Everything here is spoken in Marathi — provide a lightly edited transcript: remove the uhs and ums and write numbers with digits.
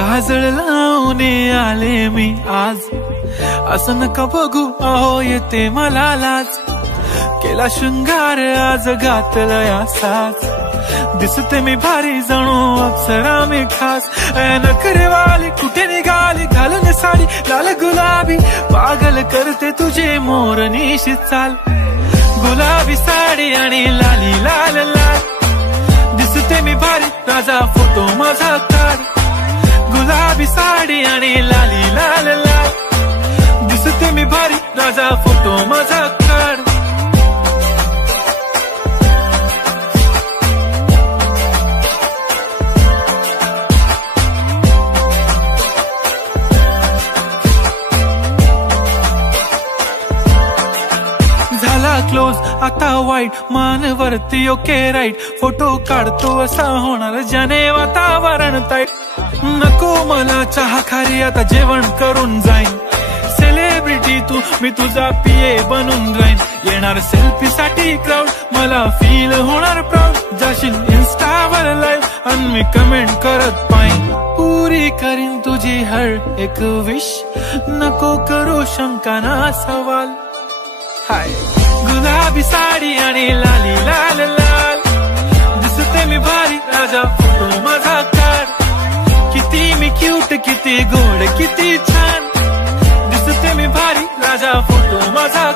काजळ लावून आले मी आज, असं नका बघू अहो येते मला लाज. केला शृंगार आज घातला असाच, दिसते मी भारी जणू अप्सरा मी खास. नखरेवाली कुठे निघाली घालून साडी लाल गुलाबी, पागल करते तुझे मोरनीशी चाल. गुलाबी साडी आणि लाली लाल लाल, दिसते मी भारी राजा फोटो माझा काढ. गुलाबी साडी आणि लाली लाल लाल, दिसते मी भारी राजा फोटो माझा काढ. झाला क्लोज आता वाईट, मान वरती ओके राईट. फोटो काढतो असा होणार ज्याने वातावरण ताईट. नको मला चहा खारी आता जेवण करून जाईन. सेलिब्रिटी तू मी तुझा पीए बनून राहीन. येणार सेल्फी साठी क्राऊड मला फील होणार प्राऊड. जाशील इन्स्टावर लाईव्ह आणि मी कमेंट करत पाईन. पुरी करीन तुझी हर एक विश, नको करू शंका ना सवाल. हाय गुलाबी साडी आणि लाली लाल लाल, दिसते मी भारी राजा फोटो माझा काढ. किती मी क्यूट किती गोड किती छान, दिसते मी भारी राजा फोटो माझा